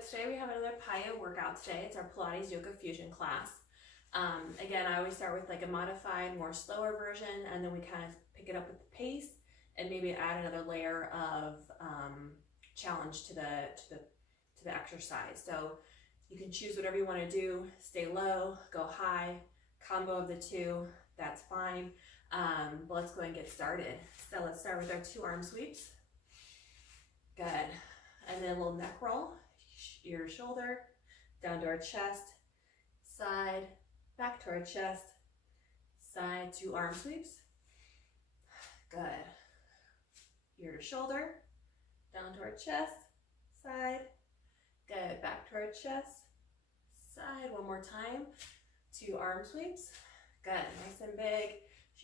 today we have another PiYo workout today. It's our Pilates Yoga Fusion class. Again, I always start with like a modified, more slower version, and then we kind of pick it up with the pace and maybe add another layer of challenge to the exercise. So you can choose whatever you want to do. Stay low, go high, combo of the two, that's fine. But let's go ahead and get started. So let's start with our 2 arm sweeps. Good. And then a little neck roll, ear to shoulder, down to our chest, side, back to our chest, side, 2 arm sweeps. Good. Ear to shoulder, down to our chest, side, good, back to our chest, side, one more time, 2 arm sweeps. Good, nice and big,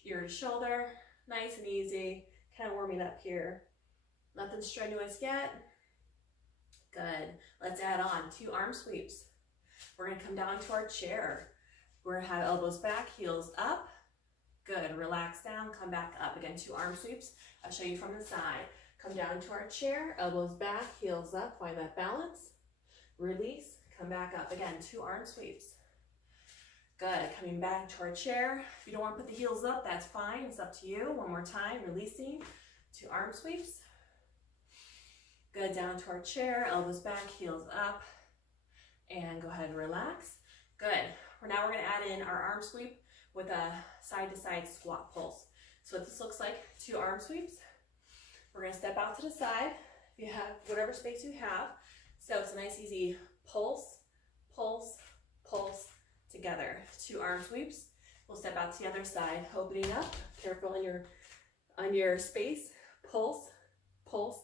ear to shoulder, nice and easy, kind of warming up here. Nothing strenuous yet. Good. Let's add on 2 arm sweeps. We're going to come down to our chair. We're going to have elbows back, heels up. Good. Relax down, come back up. Again, 2 arm sweeps. I'll show you from the side. Come down to our chair, elbows back, heels up. Find that balance. Release, come back up. Again, 2 arm sweeps. Good. Coming back to our chair. If you don't want to put the heels up, that's fine. It's up to you. One more time. Releasing, 2 arm sweeps. Good, down to our chair, elbows back, heels up, and go ahead and relax. Good, now we're gonna add in our arm sweep with a side to side squat pulse. So what this looks like, 2 arm sweeps. We're gonna step out to the side, if you have whatever space you have. So it's a nice easy pulse, pulse, pulse together. 2 arm sweeps. We'll step out to the other side, opening up, careful on your space, pulse, pulse,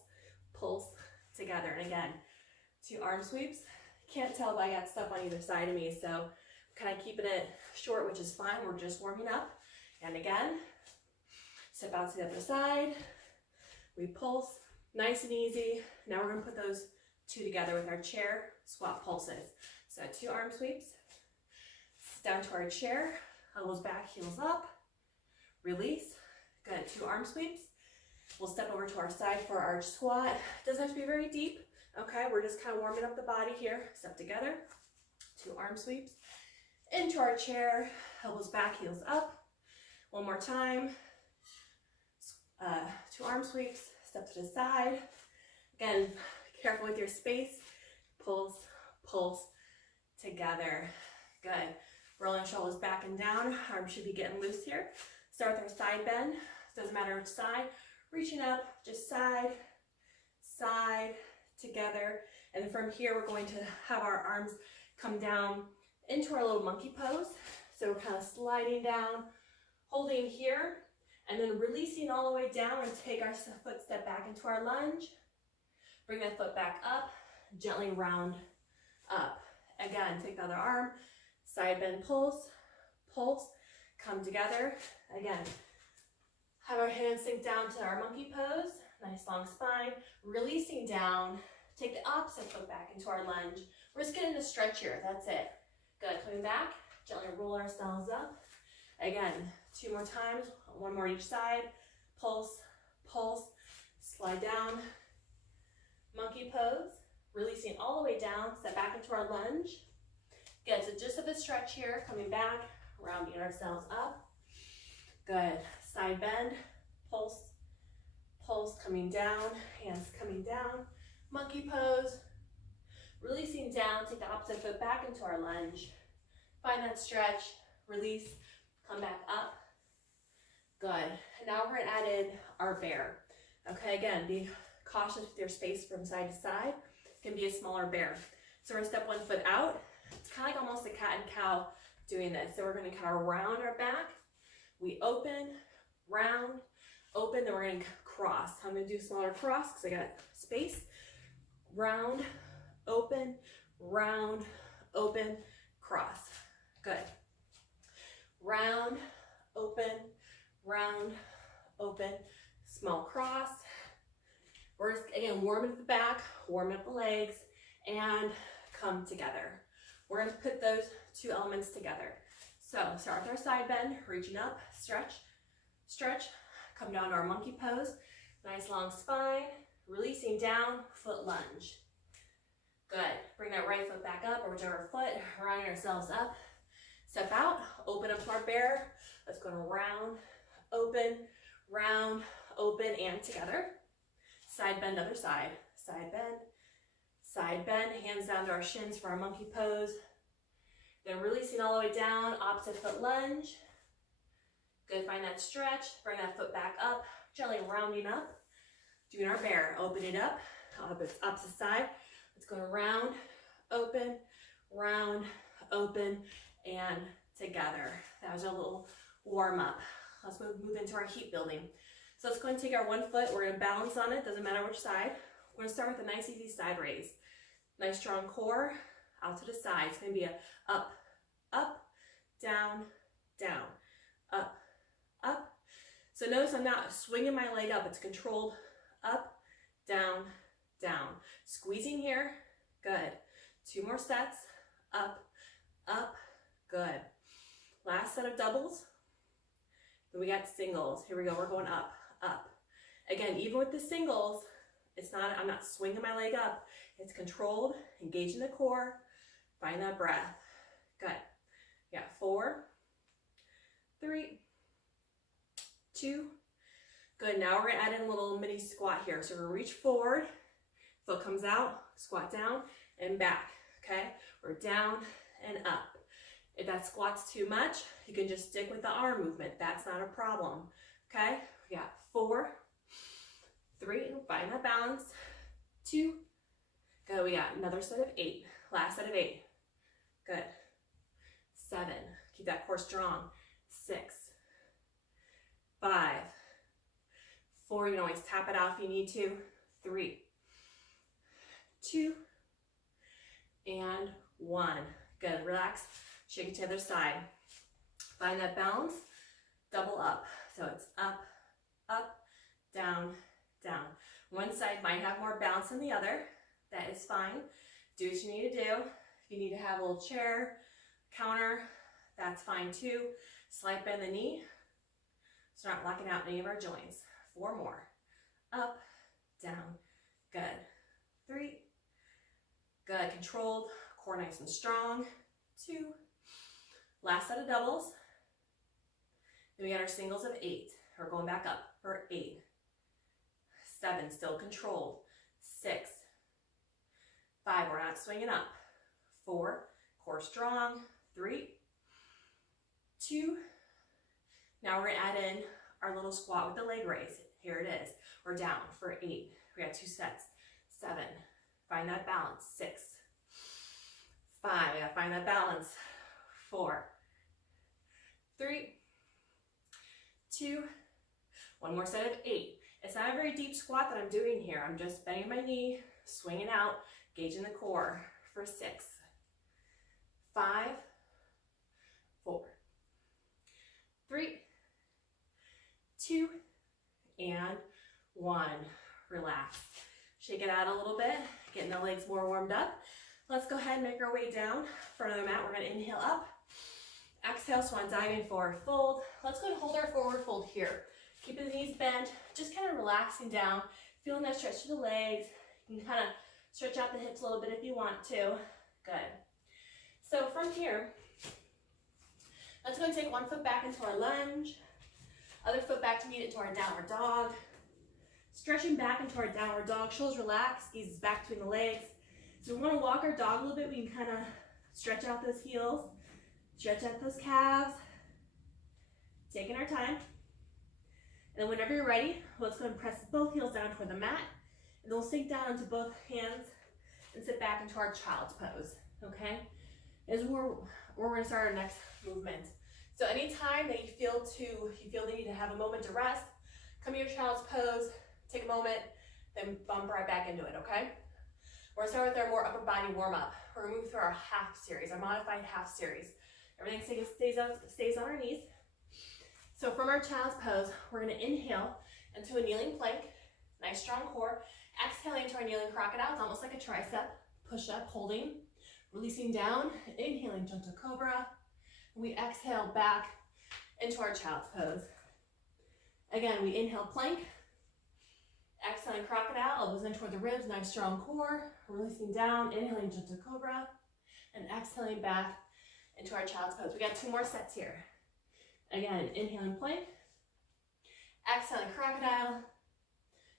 pulse together. And again, 2 arm sweeps. Can't tell if I got stuff on either side of me, so kind of keeping it short, which is fine. We're just warming up. And again, step out to the other side. We pulse, nice and easy. Now we're going to put those 2 together with our chair squat pulses. So 2 arm sweeps, down to our chair, elbows back, heels up, release. Good, 2 arm sweeps. We'll step over to our side for our arch squat. Doesn't have to be very deep. Okay, we're just kind of warming up the body here. Step together, 2 arm sweeps. Into our chair, elbows back, heels up. One more time. 2 arm sweeps, step to the side. Again, careful with your space. Pulse, pulse together. Good. Rolling shoulders back and down. Arms should be getting loose here. Start with our side bend. Doesn't matter which side. Reaching up, just side, side, together. And then from here, we're going to have our arms come down into our little monkey pose. So we're kind of sliding down, holding here, and then releasing all the way down and take our foot step back into our lunge. Bring that foot back up, gently round up. Again, take the other arm, side bend, pulse, pulse, come together. Again, have our hands sink down to our monkey pose, nice long spine, releasing down, take the opposite foot back into our lunge. We're just getting a stretch here, that's it. Good, coming back, gently roll ourselves up. Again, 2 more times, 1 more each side, pulse, pulse, slide down, monkey pose, releasing all the way down, step back into our lunge. Good, so just a bit stretch here, coming back, rounding ourselves up. Good, side bend, pulse, pulse coming down, hands coming down, monkey pose, releasing down, take the opposite foot back into our lunge. Find that stretch, release, come back up. Good, and now we're gonna add in our bear. Okay, again, be cautious with your space from side to side. It can be a smaller bear. So we're gonna step 1 foot out. It's kind of like almost a cat and cow doing this. So we're gonna kind of round our back. We open, round, open, then we're going to cross. I'm going to do a smaller cross because I got space. Round, open, round, open, cross. Good. Round, open, round, open, small cross. We're just, again, warming up the back, warming up the legs, and come together. We're going to put those 2 elements together. So start with our side bend, reaching up, stretch, stretch, come down to our monkey pose, nice long spine, releasing down, foot lunge. Good. Bring that right foot back up, or whichever foot, rounding ourselves up. Step out, open up to our bear. Let's go to round, open, and together. Side bend, other side. Side bend, hands down to our shins for our monkey pose. Then releasing all the way down, opposite foot lunge. Good, find that stretch, bring that foot back up, gently rounding up. Doing our bear, open it up, opposite side. Let's go to round, open, and together. That was a little warm up. Let's move into our heat building. So let's go and take our one foot, we're gonna balance on it, doesn't matter which side. We're gonna start with a nice easy side raise. Nice strong core, out to the side. It's gonna be a up, down, up. So notice I'm not swinging my leg up, it's controlled up, down. Squeezing here, good. 2 more sets, up, good. Last set of doubles. Then we got singles. Here we go, we're going up. Again, even with the singles, I'm not swinging my leg up. It's controlled, engaging the core, find that breath. Good. Yeah, 4, 3, 2. Good, now we're gonna add in a little mini squat here. So we're gonna reach forward, foot comes out, squat down and back, okay? We're down and up. If that squat's too much, you can just stick with the arm movement. That's not a problem, okay? We got 4, 3, find that balance, 2, good, we got another set of 8, last set of 8, good, 7, keep that core strong, 6, 5, 4, you can always tap it out if you need to, 3, 2, and 1, good, relax, shake it to the other side, find that balance, double up, so it's up, down. One side might have more balance than the other, that is fine, do what you need to do. If you need to have a little chair, counter, that's fine too. Slight bend the knee, so not locking out any of our joints. 4 more, up, down, good, 3, good, controlled, core nice and strong, 2, last set of doubles, then we got our singles of 8, we're going back up for 8, 7, still controlled, 6, 5, we're not swinging up, 4, core strong, 3, 2, now we're gonna add in our little squat with the leg raise. Here it is, we're down for 8, we got 2 sets, 7, find that balance, 6, 5, I gotta find that balance, 4, 3, 2, one more set of 8. It's not a very deep squat that I'm doing here. I'm just bending my knee, swinging out, gauging the core for 6, 5, 4, 3, 2, and 1. Relax. Shake it out a little bit, getting the legs more warmed up. Let's go ahead and make our way down. For another mat, we're going to inhale up. Exhale, swan diving, forward fold. Let's go and hold our forward fold here. Keeping the knees bent, just kind of relaxing down, feeling that stretch to the legs. You can kind of stretch out the hips a little bit if you want to. Good. So from here, let's go and take one foot back into our lunge, other foot back to meet it to our downward dog. Stretching back into our downward dog, shoulders relaxed, eases back between the legs. So we want to walk our dog a little bit. We can kind of stretch out those heels, stretch out those calves, taking our time. And then whenever you're ready, let's go and press both heels down toward the mat, and then we'll sink down into both hands and sit back into our child's pose, okay? This is where we're gonna start our next movement. So anytime that you feel the need to have a moment to rest, come to your child's pose, take a moment, then bump right back into it, okay? We're gonna start with our more upper body warm up. We're gonna move through our half series, our modified half series. Everything stays on our knees. So from our child's pose, we're gonna inhale into a kneeling plank, nice strong core. Exhaling into our kneeling crocodile, it's almost like a tricep. Push up, holding, releasing down, inhaling gentle cobra. We exhale back into our child's pose. Again, we inhale plank, Exhaling crocodile, elbows in toward the ribs, nice strong core. Releasing down, inhaling gentle cobra, and exhaling back into our child's pose. We got 2 more sets here. Again, inhaling plank, exhaling crocodile,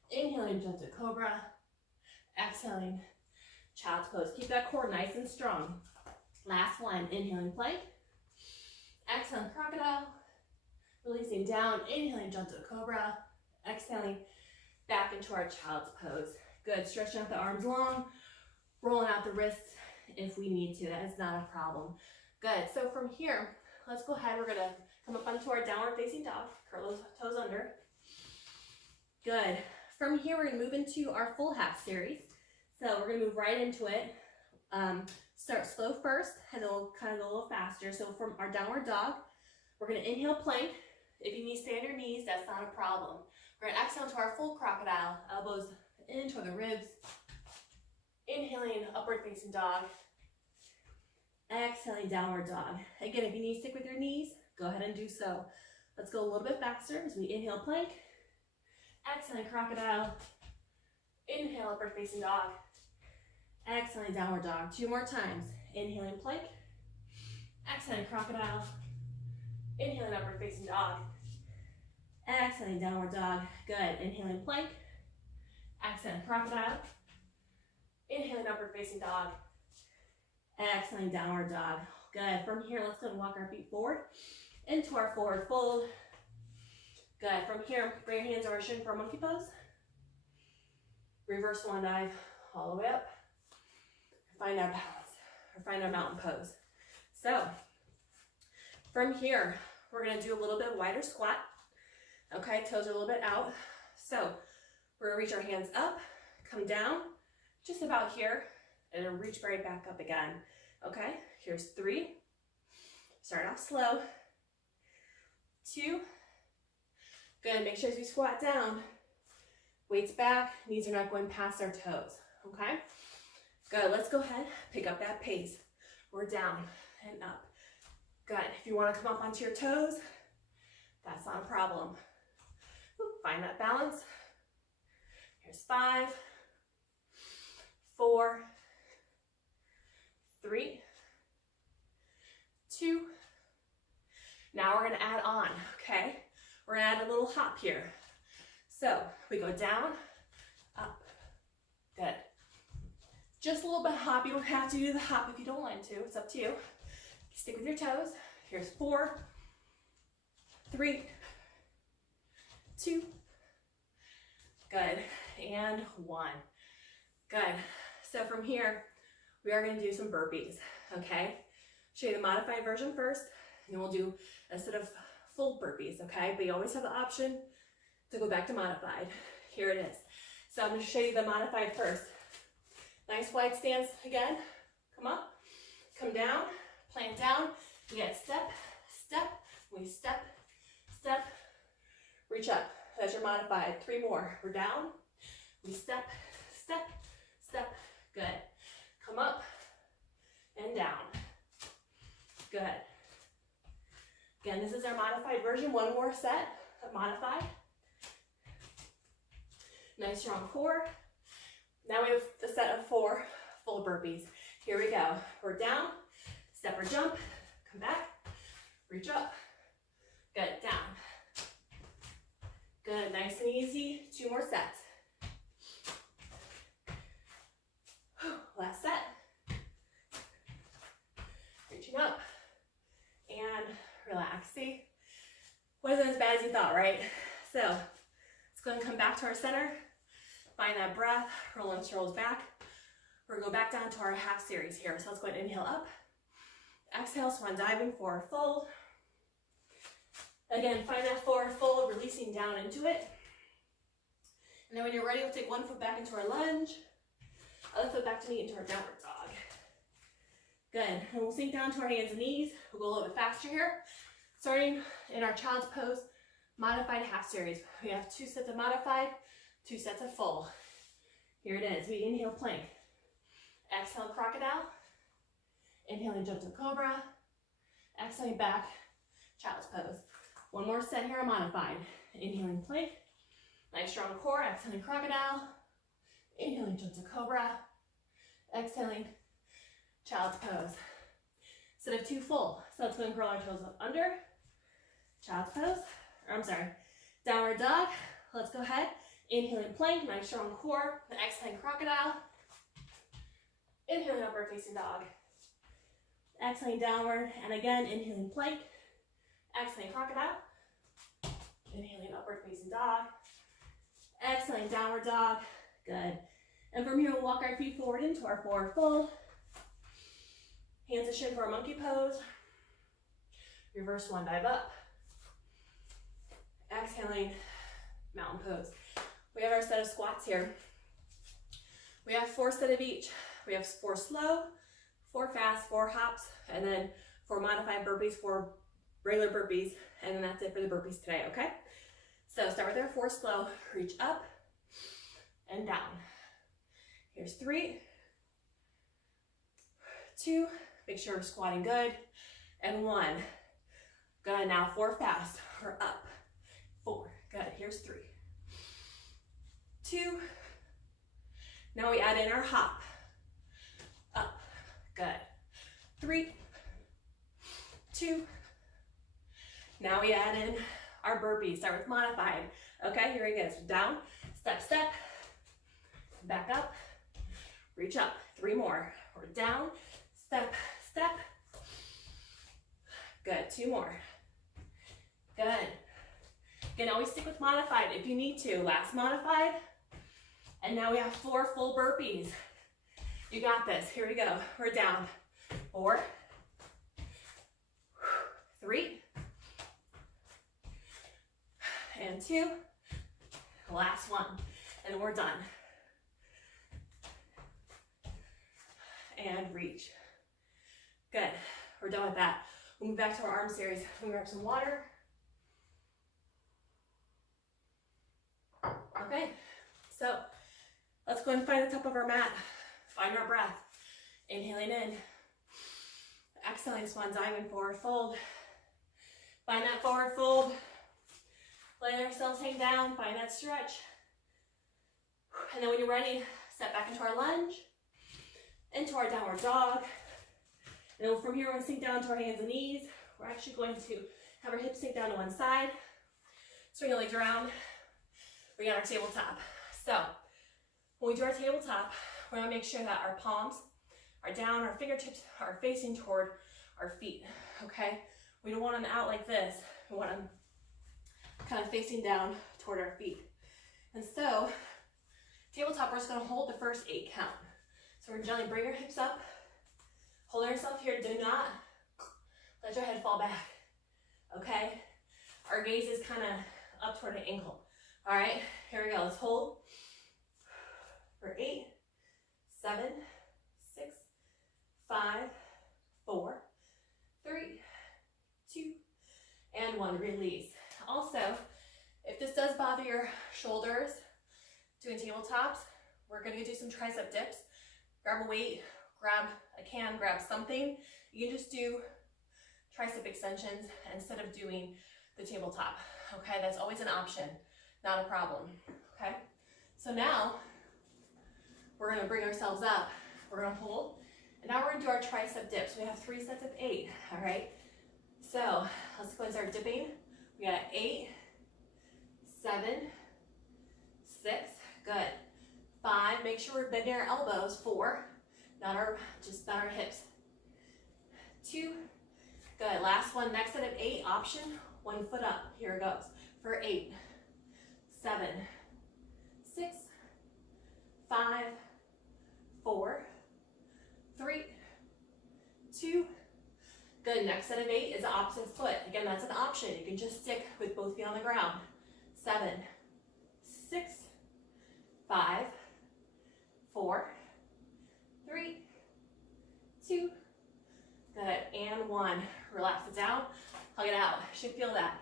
inhaling gentle cobra, exhaling child's pose. Keep that core nice and strong. Last one, inhaling plank, exhaling crocodile, releasing down, inhaling gentle cobra, exhaling back into our child's pose. Good, stretching out the arms long, rolling out the wrists if we need to. That is not a problem. Good, so from here, let's go ahead. We're gonna come up onto our downward facing dog, curl those toes under. Good. From here, we're gonna move into our full half series. So we're gonna move right into it. Start slow first, and then we'll kind of go a little faster. So from our downward dog, we're gonna inhale plank. If you need to stay on your knees, that's not a problem. We're gonna exhale to our full crocodile, elbows in toward the ribs. Inhaling upward facing dog. Exhaling downward dog. Again, if you need to stick with your knees, go ahead and do so. Let's go a little bit faster as we inhale plank. Exhaling crocodile. Inhale upward facing dog. Exhaling downward dog. 2 more times. Inhaling plank. Exhaling crocodile. Inhaling upward facing dog. Exhaling downward dog. Good. Inhaling plank. Exhaling crocodile. Inhaling upward facing dog. Exhaling downward dog. Good. From here, let's go and walk our feet forward into our forward fold. Good. From here, bring your hands over our shin for a monkey pose. Reverse swan dive all the way up. Find our balance, or find our mountain pose. So, from here, we're gonna do a little bit wider squat. Okay, toes are a little bit out. So, we're gonna reach our hands up, come down, just about here, and then reach right back up again. Okay, here's 3. Start off slow. 2. Good, make sure as we squat down, weights back, knees are not going past our toes, okay? Good, let's go ahead, pick up that pace. We're down and up. Good, if you wanna come up onto your toes, that's not a problem. Find that balance. Here's 5, 4, 3, 2. Now we're gonna add on, okay? We're gonna add a little hop here. So we go down, up, good. Just a little bit of hop. You don't have to do the hop if you don't want to. It's up to you. Stick with your toes. Here's 4, 3, 2, good, and 1. Good. So from here, we are going to do some burpees, okay? Show you the modified version first, and then we'll do a set of full burpees, okay? But you always have the option to go back to modified. Here it is. So I'm going to show you the modified first. Nice wide stance again. Come up, come down, plant down. We get step, step, we step, step, reach up. That's your modified. 3 more. We're down, we step, step, step. Good. Come up and down. Good. Again, this is our modified version. 1 more set of modified. Nice strong core. Now we have the set of 4 full burpees. Here we go. We're down, step or jump, come back, reach up. Good, down. Good, nice and easy. 2 more sets. Last set. Reaching up and relax. See, wasn't as bad as you thought, right? So let's go and come back to our center. Find that breath, roll and rolls back. We're gonna go back down to our half series here. So let's go ahead and inhale up. Exhale, swan diving, forward fold. Again, find that forward fold, releasing down into it. And then when you're ready, we'll take 1 foot back into our lunge, other foot back to knee into our downward dog. Good, and we'll sink down to our hands and knees. We'll go a little bit faster here. Starting in our child's pose, modified half series. We have 2 sets of modified, 2 sets of full. Here it is. We inhale plank. Exhale crocodile. Inhaling gentle cobra. Exhaling back, child's pose. 1 more set here, modified. Inhaling plank. Nice strong core. Exhaling crocodile. Inhaling jump to cobra. Exhaling child's pose. Instead of two full. So let's go and curl our toes up under. Child's pose. Or I'm sorry. Downward dog. Let's go ahead. Inhaling plank. Nice strong core. Exhaling crocodile. Inhaling upward facing dog. Exhaling downward. And again, inhaling plank. Exhaling crocodile. Inhaling upward facing dog. Exhaling downward dog. Good. And from here, we'll walk our feet forward into our forward fold. Hands to shin for our monkey pose. Reverse one, dive up. Exhaling, mountain pose. We have our set of squats here. We have 4 sets of each. We have 4 slow, 4 fast, 4 hops, and then 4 modified burpees, 4 regular burpees, and then that's it for the burpees today, okay? So start with our 4 slow, reach up and down. Here's 3, 2, make sure we're squatting good, and 1. Good, now 4 fast, we're up, 4, good, here's 3, 2, now we add in our hop, up, good, 3, 2, now we add in our burpees, start with modified, okay, here we go, so down, step, step, back up, reach up, 3 more, we're down, step, step, good, 2 more, good, you can always stick with modified if you need to, last modified, and now we have 4 full burpees, you got this, here we go, we're down, 4, 3, and 2, last one, and we're done. And reach. Good, we're done with that. We'll move back to our arm series. We'll grab some water. Okay, so let's go and find the top of our mat. Find our breath. Inhaling in. Exhaling, swan dive, forward fold. Find that forward fold. Letting ourselves hang down, find that stretch. And then when you're ready, step back into our lunge, into our downward dog. And then from here, we're going to sink down to our hands and knees. We're actually going to have our hips sink down to one side. Swing the legs around. We got our tabletop. So when we do our tabletop, we're going to make sure that our palms are down, our fingertips are facing toward our feet, okay? We don't want them out like this. We want them kind of facing down toward our feet. And so, tabletop, we're just going to hold the first 8 count. So we're gently bring our hips up, hold ourselves here, do not let your head fall back, okay? Our gaze is kind of up toward an ankle. All right, here we go, let's hold for 8, 7, 6, 5, 4, 3, 2, and 1, release. Also, if this does bother your shoulders doing tabletops, we're gonna do some tricep dips. Grab a weight, grab a can, grab something. You can just do tricep extensions instead of doing the tabletop, okay? That's always an option, not a problem, okay? So now, we're gonna bring ourselves up. We're gonna hold, and now we're gonna do our tricep dips. We have 3 sets of 8, all right? So, let's go and start dipping. We got 8, 7, 6, good. 5, make sure we're bending our elbows. 4, not our hips. 2, good. Last one, next set of 8, option, 1 foot up. Here it goes. For 8, 7, 6, 5, 4, 3, 2, good. Next set of 8 is the opposite foot. Again, that's an option. You can just stick with both feet on the ground. 7, 6, 5, 4, 3, 2, good. And 1. Relax it down. Hug it out. Should feel that.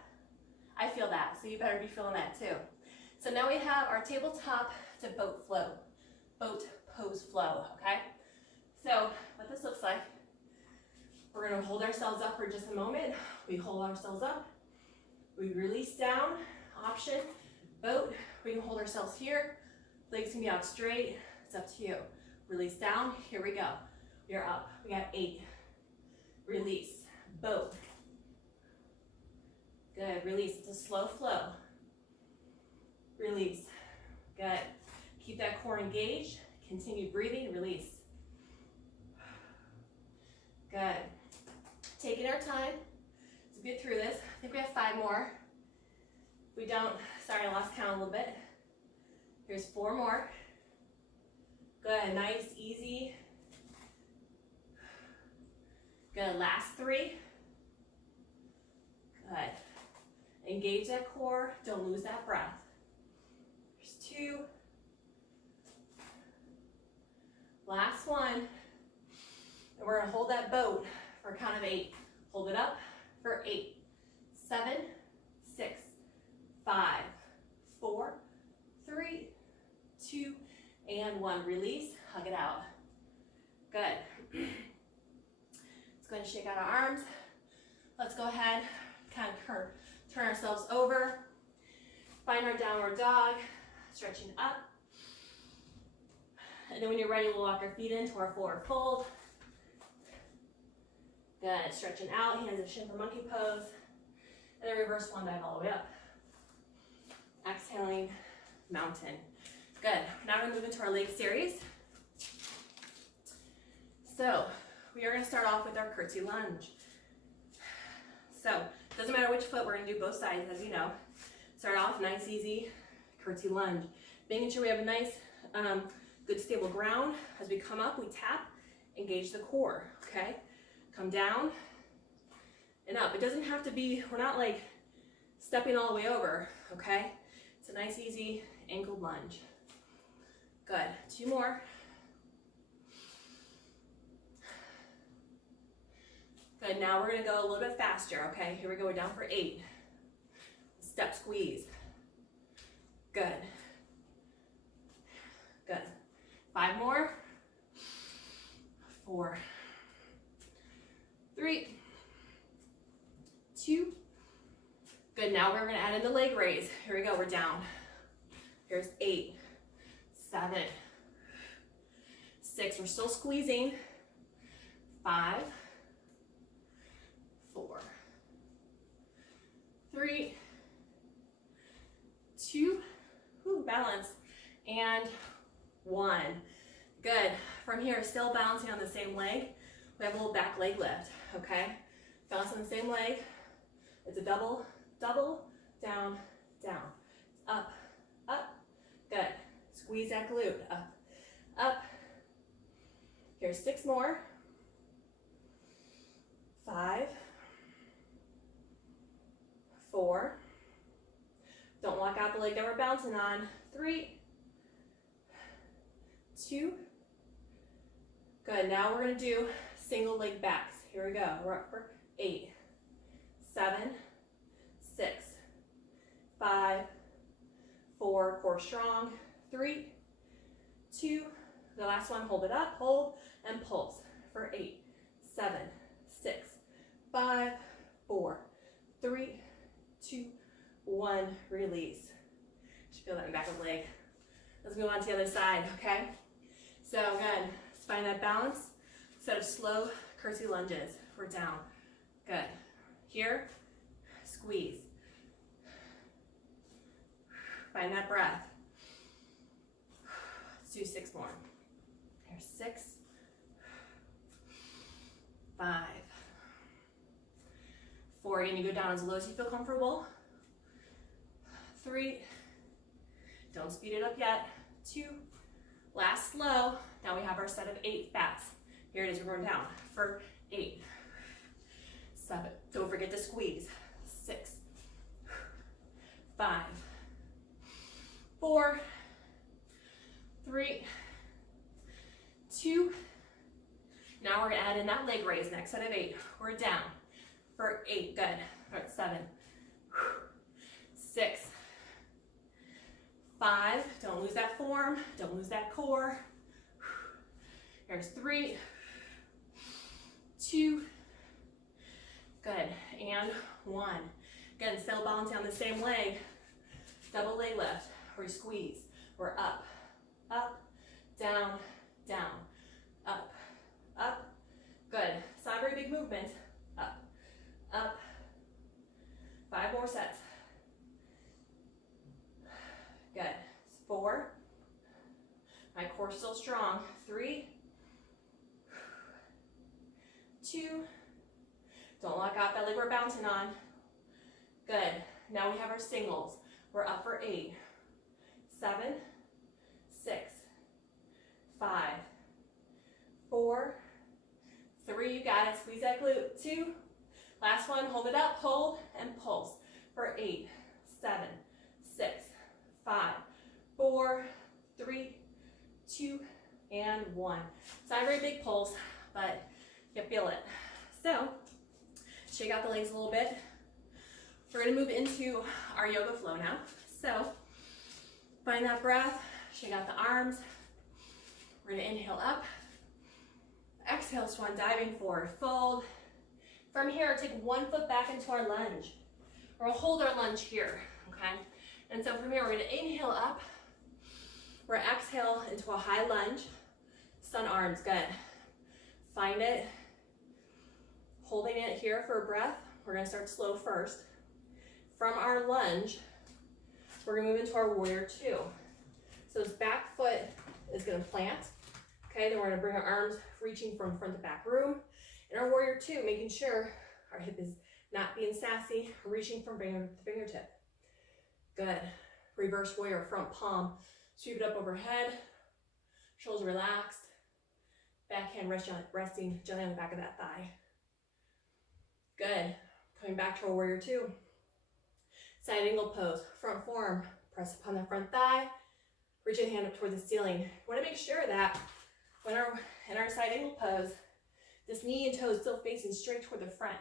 I feel that, so you better be feeling that too. So now we have our tabletop to boat flow. Boat pose flow, okay? So what this looks like, we're gonna hold ourselves up for just a moment. We hold ourselves up. We release down, option, boat. We can hold ourselves here. Legs can be out straight. It's up to you. Release down. Here we go. You're up. We got 8. Release. Boat. Good. Release. It's a slow flow. Release. Good. Keep that core engaged. Continue breathing. Release. Good. Taking our time to get through this. I think we have 5 more. If we don't, sorry, I lost count a little bit. Here's 4 more. Good. Nice, easy. Good. Last 3. Good. Engage that core. Don't lose that breath. There's 2. Last 1. And we're going to hold that boat for a count of 8. Hold it up for 8, 7, 6, 5, 4, 3, 2, and 1. Release. Hug it out. Good. Let's go ahead and shake out our arms. Let's go ahead, kind of turn ourselves over. Find our downward dog, stretching up. And then when you're ready, we'll walk our feet into our forward fold. Good. Stretching out, hands in shin for monkey pose. And then reverse one dive all the way up. Exhaling, mountain. Good. Now we're going to move into our leg series. So we are going to start off with our curtsy lunge. So it doesn't matter which foot, we're going to do both sides, as you know. Start off nice, easy, curtsy lunge. Making sure we have a nice, good stable ground. As we come up, we tap, engage the core, okay? Come down and up. It doesn't have to be, we're not like stepping all the way over, okay? It's a nice, easy ankle lunge. Good. 2 more. Good. Now we're going to go a little bit faster, okay? Here we go. We're down for 8. Step squeeze. Good. Good. 5 more. 4. 3. 2. Good. Now we're going to add in the leg raise. Here we go. We're down. Here's 8. 7. 6. We're still squeezing. 5. 4. 3. 2. Ooh, balance. And 1. Good. From here, still balancing on the same leg. We have a little back leg lift, okay? Balance on the same leg. It's a double, double, down, down. Up, up. Good. Squeeze that glute. Up, up. Here's 6 more. 5. 4. Don't walk out the leg that we're bouncing on. 3. 2. Good. Now we're going to do single leg backs. Here we go. We're up for 8, 7, 6, 5, 4, core strong, 3, 2, the last one, hold it up, hold, and pulse for 8, 7, 6, 5, 4, 3, 2, 1, release. Should feel that in the back of the leg. Let's move on to the other side, okay? So again, let's find that balance. Set of slow curtsy lunges. We're down. Good. Here, squeeze. Find that breath. Let's do 6 more. There's 6, 5, 4. Again, you go down as low as you feel comfortable. 3. Don't speed it up yet. 2. Last slow. Now we have our set of 8 fast. Here it is, we're going down for 8, 7, don't forget to squeeze, 6, 5, 4, 3, 2, now we're going to add in that leg raise, next set of 8, we're down for 8, good, all right, 7, 6, 5, don't lose that form, don't lose that core, here's 3, 2, good, and 1. Again, still balancing on the same leg. double leg lift, where we squeeze. We're up, up, down, down, up, up. Good. It's not a very big movement. Up, up. 5 more sets. Good. 4. My core's still strong. 3, 2. Don't lock out that leg we're bouncing on. Good. Now we have our singles. We're up for 8, 7, 6, 5, 4, 3. You got it. Squeeze that glute. 2. Last one. Hold it up. Hold and pulse for 8, 7, 6, 5, 4, 3, 2, and 1. It's not a very big pulse, but you feel it. So, shake out the legs a little bit. We're going to move into our yoga flow now. So, find that breath, shake out the arms. We're going to inhale up. Exhale, swan diving forward, fold. From here, take 1 foot back into our lunge. Or we'll hold our lunge here, okay? And so from here, we're going to inhale up. We're going to exhale into a high lunge. Sun arms, good. Find it. Holding it here for a breath. We're going to start slow first. From our lunge, we're going to move into our warrior 2. So this back foot is going to plant. Okay, then we're going to bring our arms reaching from front to back room. In our warrior 2, making sure our hip is not being sassy, reaching from fingertip to fingertip. Good. Reverse warrior, front palm. Sweep it up overhead. Shoulders relaxed. Backhand resting gently on the back of that thigh. Good. Coming back to our warrior 2. Side angle pose. Front forearm. Press upon the front thigh. Reach a hand up toward the ceiling. You want to make sure that when in our side angle pose, this knee and toe is still facing straight toward the front.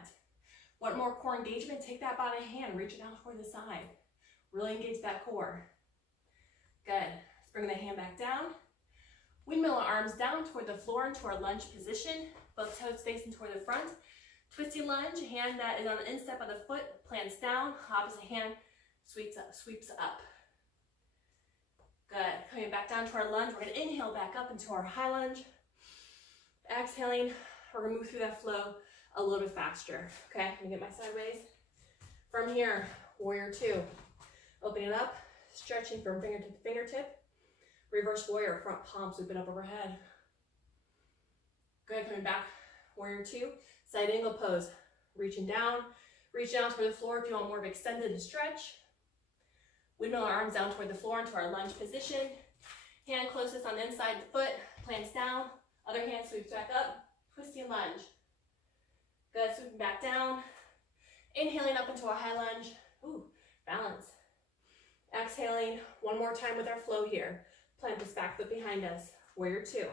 Want more core engagement? Take that body hand, reach it out toward the side. Really engage that core. Good. Let's bring the hand back down. Windmill arms down toward the floor into our lunge position. Both toes facing toward the front. Twisty lunge, hand that is on the instep of the foot, plants down. Opposite hand sweeps up. Good. Coming back down to our lunge. We're going to inhale back up into our high lunge. Exhaling, we're going to move through that flow a little bit faster. Okay, let me get my sideways. From here, warrior 2. Open it up, stretching from fingertip to fingertip. Reverse warrior, front palm, sweep it up overhead. Good, coming back, warrior 2. Side angle pose, reaching down. Reach down toward the floor if you want more of extended stretch. Windmill arms down toward the floor into our lunge position. Hand closest on the inside of the foot, plants down. Other hand sweeps back up, twisting lunge. Good, sweeping back down. Inhaling up into a high lunge. Ooh, balance. Exhaling, one more time with our flow here. Plant this back foot behind us. Warrior 2.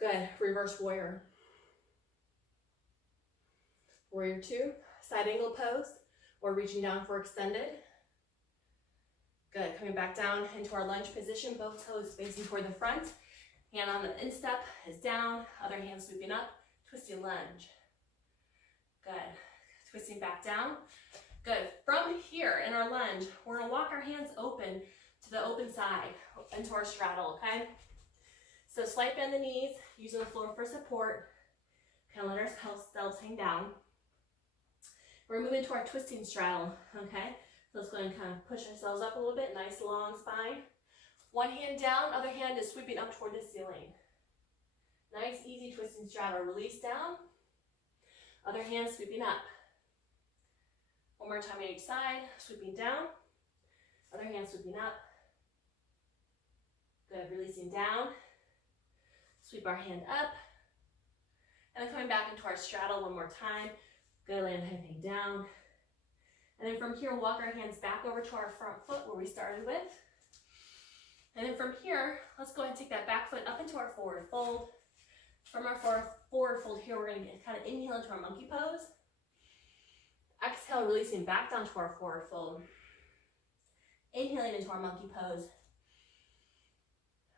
Good, reverse warrior. Warrior 2, side angle pose, or reaching down for extended. Good, coming back down into our lunge position, both toes facing toward the front. Hand on the instep is down, other hand sweeping up, twisting lunge. Good, twisting back down. Good, from here in our lunge, we're gonna walk our hands open to the open side, into our straddle, okay? So slight bend the knees, using the floor for support. Kind of let ourselves hang down. We're moving to our twisting straddle, okay? So let's go ahead and kind of push ourselves up a little bit, nice long spine. One hand down, other hand is sweeping up toward the ceiling. Nice, easy twisting straddle. Release down, other hand sweeping up. One more time on each side, sweeping down, other hand sweeping up. Good, releasing down, sweep our hand up, and then coming back into our straddle one more time. Good, land hang down. And then from here, walk our hands back over to our front foot where we started with. And then from here, let's go ahead and take that back foot up into our forward fold. From our forward fold here, we're going to kind of inhale into our monkey pose. Exhale, releasing back down to our forward fold. Inhaling into our monkey pose.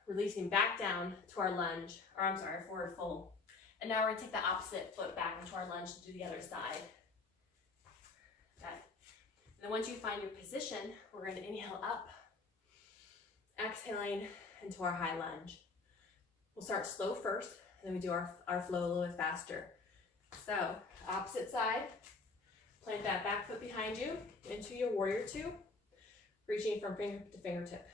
Releasing back down to our lunge, or I'm sorry, forward fold. And now we're going to take the opposite foot back into our lunge to do the other side. Okay. And then once you find your position, we're going to inhale up, exhaling into our high lunge. We'll start slow first, and then we do our flow a little bit faster. So, opposite side, plant that back foot behind you into your warrior two, reaching from fingertip to fingertip.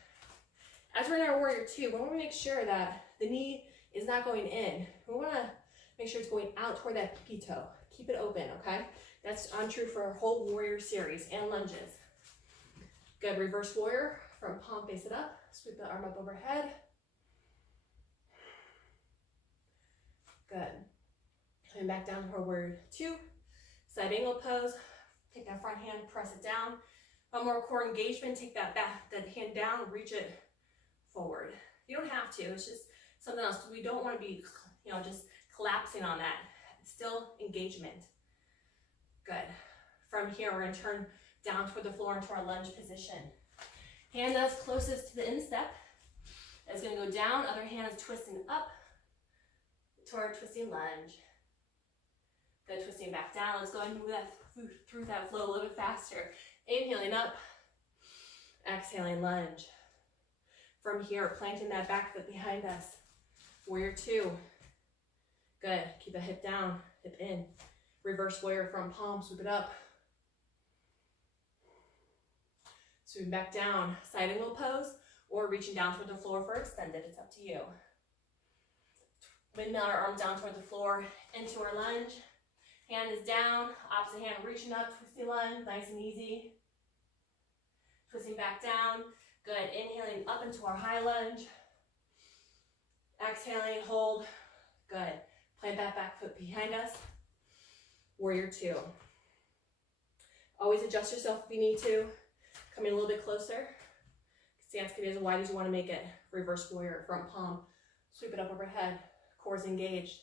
As we're in our warrior two, we want to make sure that the knee is not going in. We want to make sure it's going out toward that pinky toe. Keep it open, okay? That's true for our whole warrior series and lunges. Good, reverse warrior from palm face it up, sweep the arm up overhead. Good. Coming back down to our warrior two, side angle pose. Take that front hand, press it down. One more core engagement, take that hand down, reach it forward. You don't have to, it's just something else. We don't want to be, just collapsing on that. It's still engagement. Good. From here, we're going to turn down toward the floor into our lunge position. Hand that's closest to the instep is going to go down. Other hand is twisting up toward twisting lunge. Good, twisting back down. Let's go ahead and move that through that flow a little bit faster. Inhaling up, exhaling lunge. From here, planting that back foot behind us. Warrior two. Good, keep the hip down, hip in. Reverse warrior from palm, sweep it up. Sweep back down, side angle pose, or reaching down toward the floor for extended, it's up to you. Windmill our arms down toward the floor, into our lunge. Hand is down, opposite hand reaching up, twisting lunge, nice and easy. Twisting back down, good, inhaling up into our high lunge. Exhaling, hold, good. Plant that back foot behind us. Warrior two. Always adjust yourself if you need to. Come in a little bit closer. Stance can be as wide as you want to make it. Reverse warrior, front palm. Sweep it up overhead. Core is engaged.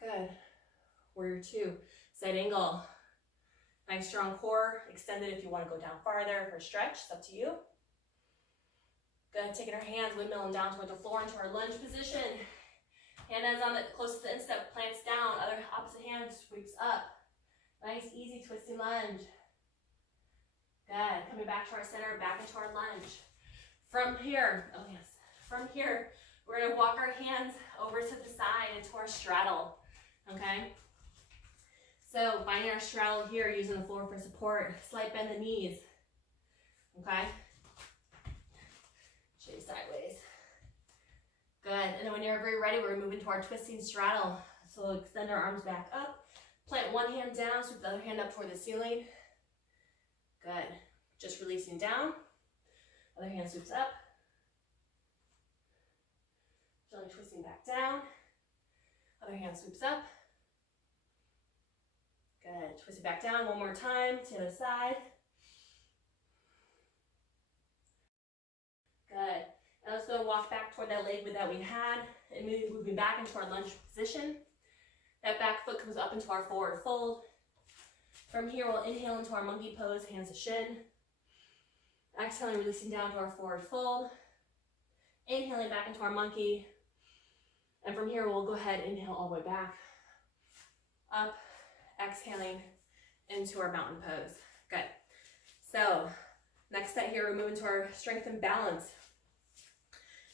Good. Warrior two. Side angle. Nice strong core. Extend it if you want to go down farther for a stretch. It's up to you. Good. Taking our hands, windmilling down toward the floor into our lunge position. Hand is on the closest to the instep, plants down. Other opposite hand sweeps up. Nice, easy twisting lunge. Good. Coming back to our center, back into our lunge. From here, we're going to walk our hands over to the side into our straddle. Okay? So, finding our straddle here, using the floor for support. Slight bend the knees. Okay? Show you sideways. Good, and then when you're very ready, we're moving to our twisting straddle. So we'll extend our arms back up, plant one hand down, sweep the other hand up toward the ceiling. Good, just releasing down. Other hand sweeps up. Gently twisting back down. Other hand sweeps up. Good, twist it back down one more time to the other side. Good. Now let's go and walk back toward that leg that we had and moving back into our lunge position. That back foot comes up into our forward fold. From here, we'll inhale into our monkey pose, hands to shin. Exhaling, releasing down to our forward fold. Inhaling back into our monkey. And from here, we'll go ahead and inhale all the way back. Up, exhaling into our mountain pose. Good. So, next set here, we're moving to our strength and balance.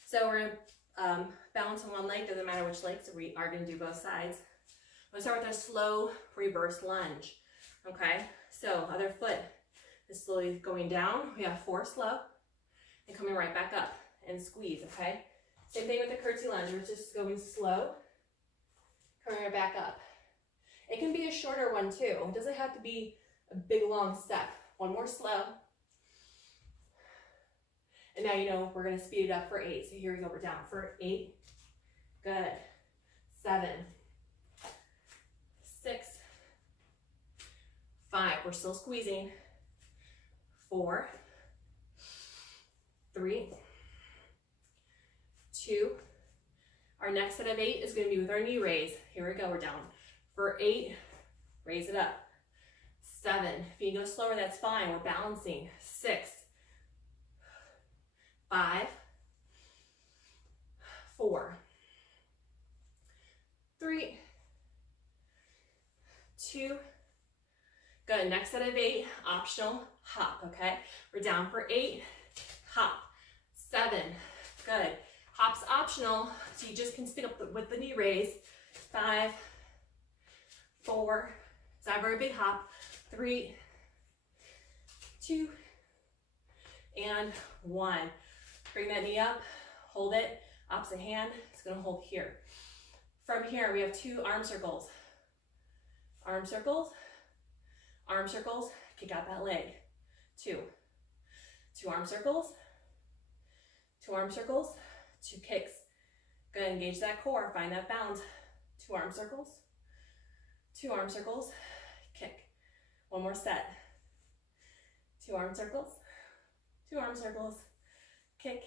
So we're going to balance on one leg, doesn't matter which leg, so we are going to do both sides. We'll start with a slow reverse lunge, okay? So other foot is slowly going down. We have 4 slow, and coming right back up and squeeze, okay? Same thing with the curtsy lunge, we're just going slow, coming right back up. It can be a shorter one too. It doesn't have to be a big long step. One more slow. And now you know we're going to speed it up for 8. So here we go, we're down for 8. Good. 7. 6. 5. We're still squeezing. 4. 3. 2. Our next set of 8 is going to be with our knee raise. Here we go, we're down for 8. Raise it up. 7. If you go slower, that's fine. We're balancing. 6. 5, 4, 3, 2, Good, next set of 8, optional hop, okay? We're down for 8, hop, 7, good. Hop's optional, so you just can stick up with the knee raise. 5, 4, it's not a very big hop, 3, 2, and 1. Bring that knee up, hold it, opposite hand, it's gonna hold here. From here, we have 2 arm circles. Arm circles, arm circles, kick out that leg. 2. 2 arm circles, 2 arm circles, 2 kicks. Good, engage that core, find that balance. 2 arm circles, 2 arm circles, kick. One more set. 2 arm circles, 2 arm circles, kick,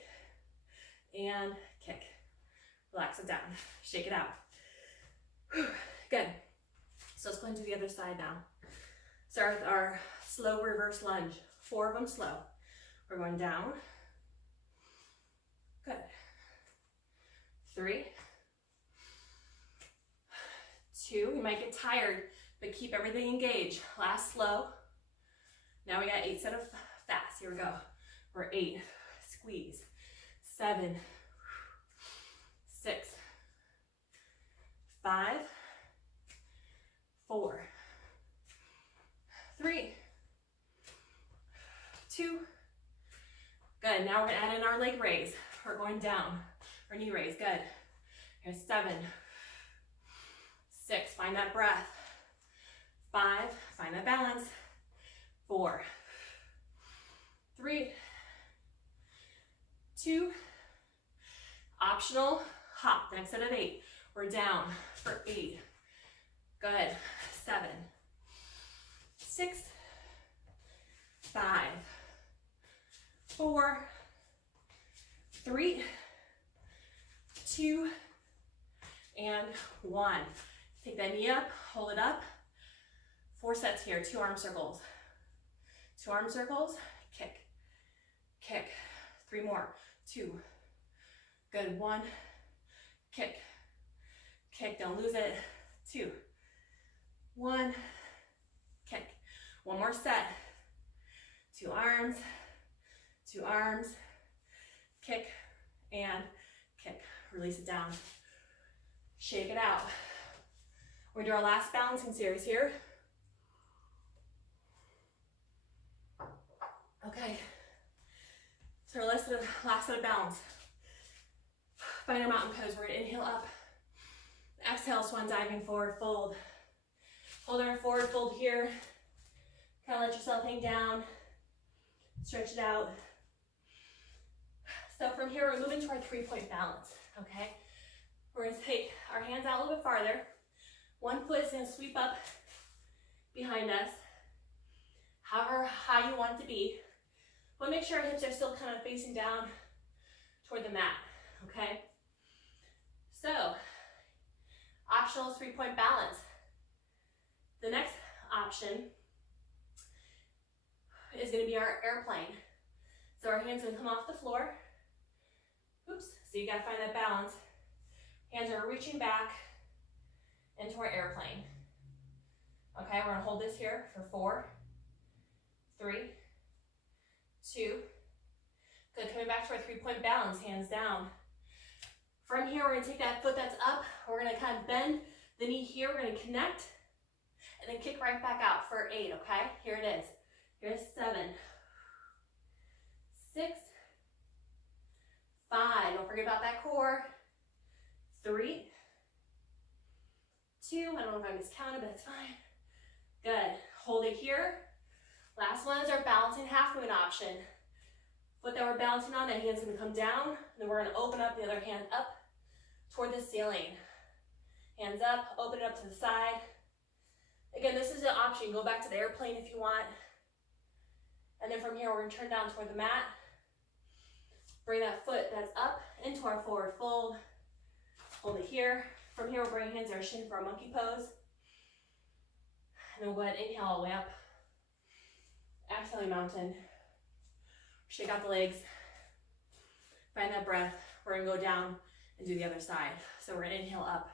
and kick. Relax it down, shake it out. Whew. Good. So let's go into the other side now. Start with our slow reverse lunge. 4 of them slow. We're going down. Good. 3, 2. You might get tired, but keep everything engaged. Last slow. Now we got 8 set of fast. Here we go. We're 8. Squeeze. 7, 6, 5, 4, 3, 2. Good. Now we're going to add in our leg raise. We're going down. Our knee raise. Good. Here's 7, 6. Find that breath. 5. Find that balance. 4, 3, 2. Optional hop. Next set of 8. We're down for 8. Good. 7, 6, 5, 4, 3, 2, and 1. Take that knee up, hold it up. 4 sets here. 2 arm circles. 2 arm circles, kick, kick. 3 more. 2. Good. 1, kick, kick. Don't lose it. 2, 1, kick. One more set. 2 arms, 2 arms, kick, and kick. Release it down. Shake it out. We're gonna do our last balancing series here. Okay. So our last set of balance. Find our mountain pose. We're gonna inhale up. Exhale, swan diving forward, fold. Hold our forward fold here. Kind of let yourself hang down. Stretch it out. So from here, we're moving to our 3-point balance, okay? We're gonna take our hands out a little bit farther. One foot is gonna sweep up behind us, however high you want it to be. But make sure our hips are still kind of facing down toward the mat, okay? So, optional 3-point balance. The next option is going to be our airplane. So our hands are going to come off the floor. Oops, so you got to find that balance. Hands are reaching back into our airplane. Okay, we're going to hold this here for 4, 3, 2. Good, coming back to our 3-point balance, hands down. From here, we're going to take that foot that's up. We're going to kind of bend the knee here. We're going to connect and then kick right back out for 8, okay? Here it is. Here's 7, 6, 5. Don't forget about that core. 3, 2. I don't know if I miscounted, but it's fine. Good. Hold it here. Last one is our balancing half moon option. Foot that we're balancing on, that hand's going to come down. Then we're going to open up the other hand up toward the ceiling. Hands up, open it up to the side. Again, this is an option. You can go back to the airplane if you want. And then from here, we're going to turn down toward the mat. Bring that foot that's up into our forward fold. Hold it here. From here, we'll bring hands to our shin for our monkey pose. And then we'll go ahead and inhale all the way up. Exhale, mountain. Shake out the legs. Find that breath. We're going to go down and do the other side. So we're going to inhale up.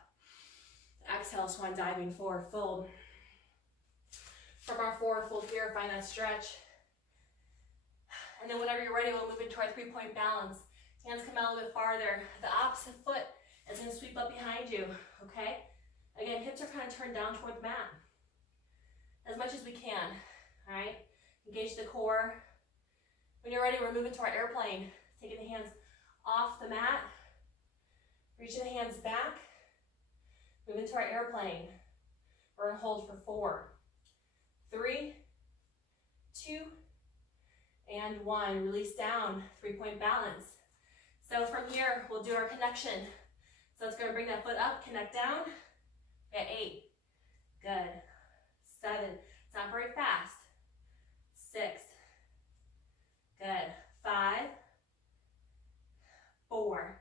Exhale, swan diving forward fold. From our forward fold here, find that stretch. And then whenever you're ready, we'll move into our 3-point balance. Hands come out a little bit farther. The opposite foot is going to sweep up behind you, okay? Again, hips are kind of turned down toward the mat as much as we can, all right? Engage the core. When you're ready, we're moving to our airplane. Taking the hands off the mat, reaching the hands back, move into our airplane. We're gonna hold for 4, 3, 2, and 1. Release down, 3-point balance. So from here, we'll do our connection. So it's gonna bring that foot up, connect down. At 8, good. 7, it's not very fast. 6, good. 5, 4,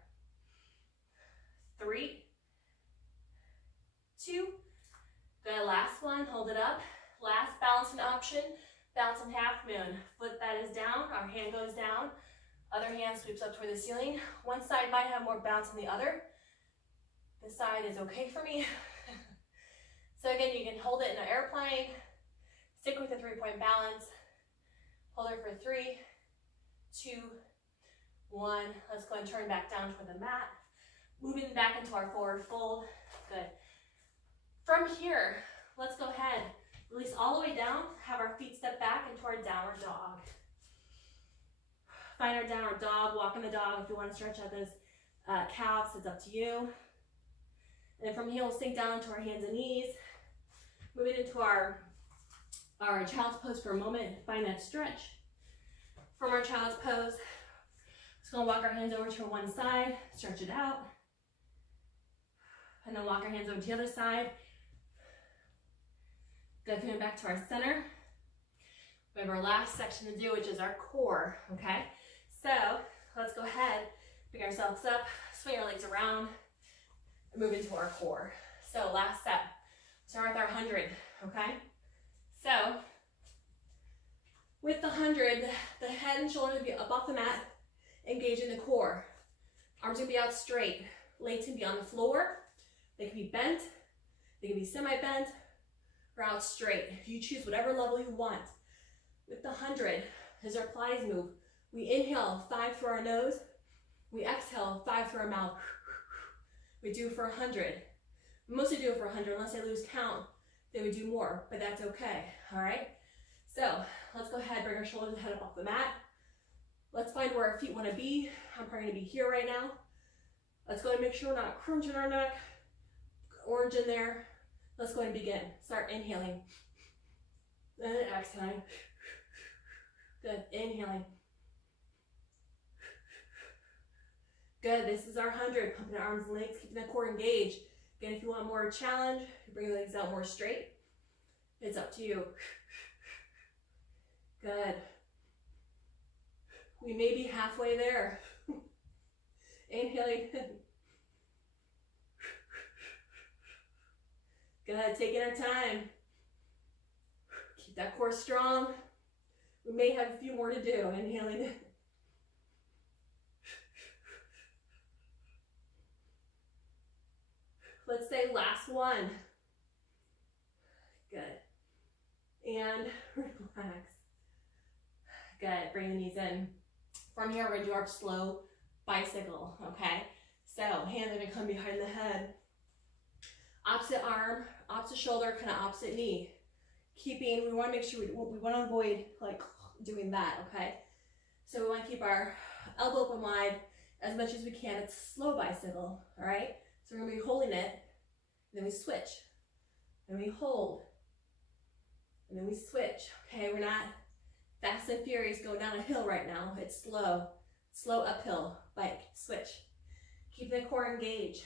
3, 2, good. Last one, hold it up. Last balancing option, balancing half moon. Foot that is down, our hand goes down. Other hand sweeps up toward the ceiling. One side might have more bounce than the other. This side is okay for me. So again, you can hold it in an airplane, stick with the 3-point balance, hold it for 3, 2, 1. Let's go and turn back down toward the mat. Moving back into our forward fold, good. From here, let's go ahead, release all the way down, have our feet step back into our downward dog. Find our downward dog, walk in the dog. If you want to stretch out those calves, it's up to you. And from here, we'll sink down into our hands and knees. Moving into our child's pose for a moment, find that stretch. From our child's pose, just gonna walk our hands over to one side, stretch it out. And then walk our hands over to the other side. Good, coming back to our center. We have our last section to do, which is our core, okay? So let's go ahead, pick ourselves up, swing our legs around, and move into our core. So last set, start with our 100, okay? So with the 100, the head and shoulders will be up off the mat, engaging the core. Arms can be out straight, legs can be on the floor, they can be bent, they can be semi-bent, or out straight. You choose whatever level you want. With the 100, as our Pilates move, we inhale 5 through our nose, we exhale 5 through our mouth. We do for 100. We mostly do it for 100 unless I lose count, then we do more, but that's okay, all right? So let's go ahead, bring our shoulders and head up off the mat. Let's find where our feet want to be. I'm probably going to be here right now. Let's go ahead and make sure we're not crunching our neck. Orange in there. Let's go ahead and begin. Start inhaling. Then exhaling. Good, inhaling. Good, this is our 100. Pumping our arms and legs, keeping the core engaged. Again, if you want more challenge, you bring your legs out more straight. It's up to you. Good. We may be halfway there. Inhaling. Good, taking our time. Keep that core strong. We may have a few more to do. Inhaling. Let's say last one. Good. And relax. Good, bring the knees in. From here, we're gonna do our slow bicycle, okay? So hands are gonna come behind the head. Opposite arm, opposite shoulder, kind of opposite knee. We wanna make sure we wanna avoid like doing that, okay? So we wanna keep our elbow open wide as much as we can. It's a slow bicycle, all right? So we're gonna be holding it, and then we switch, and we hold, and then we switch. Okay, we're not fast and furious going down a hill right now. It's slow uphill bike, switch. Keep the core engaged.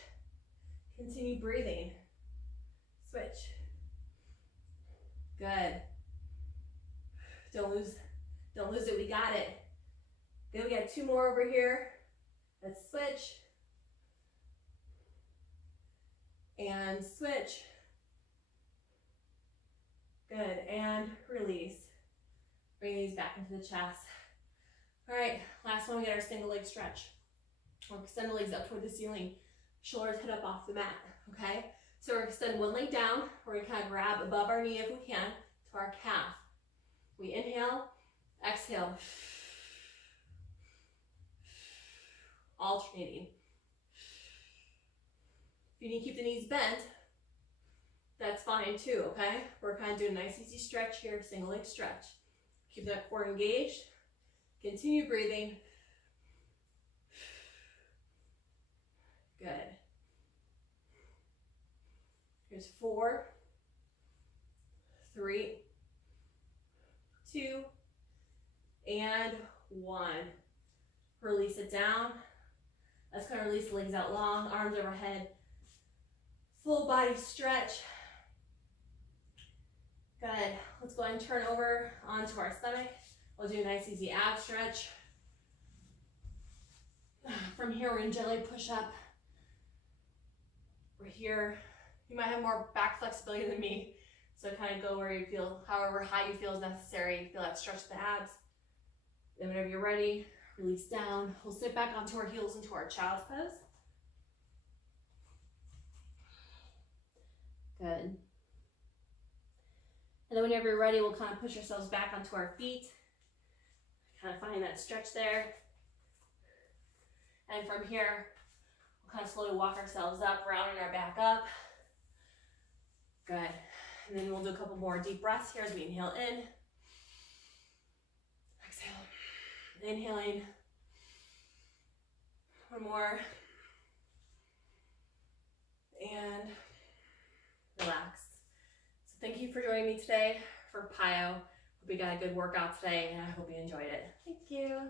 Continue breathing. Switch. Good. Don't lose it, we got it. Then we got 2 more over here. Let's switch. And switch. Good, and release. Bring these back into the chest. All right, last one, we got our single leg stretch. We'll extend the legs up toward the ceiling. Shoulders head up off the mat, okay? So we're gonna extend one leg down. We're gonna kind of grab above our knee if we can to our calf. We inhale, exhale, alternating. If you need to keep the knees bent, that's fine too, okay? We're kind of doing a nice easy stretch here, single leg stretch. Keep that core engaged. Continue breathing. Good. Here's 4, 3, 2, and 1. Release it down. Let's kind of release the legs out long, arms overhead. Full body stretch. Good. Let's go ahead and turn over onto our stomach. We'll do a nice easy ab stretch. From here, we're going to gently push up. We're here. You might have more back flexibility than me, so kind of go where you feel, however high you feel is necessary. Feel that stretch the abs. Then whenever you're ready, release down. We'll sit back onto our heels into our child's pose. Good. And then whenever you're ready, we'll kind of push ourselves back onto our feet. Kind of find that stretch there. And from here, we'll kind of slowly walk ourselves up, rounding our back up. Good. And then we'll do a couple more deep breaths here as we inhale in. Exhale. Inhaling. One more. And relax. So thank you for joining me today for PiYo. Hope you got a good workout today, and I hope you enjoyed it. Thank you.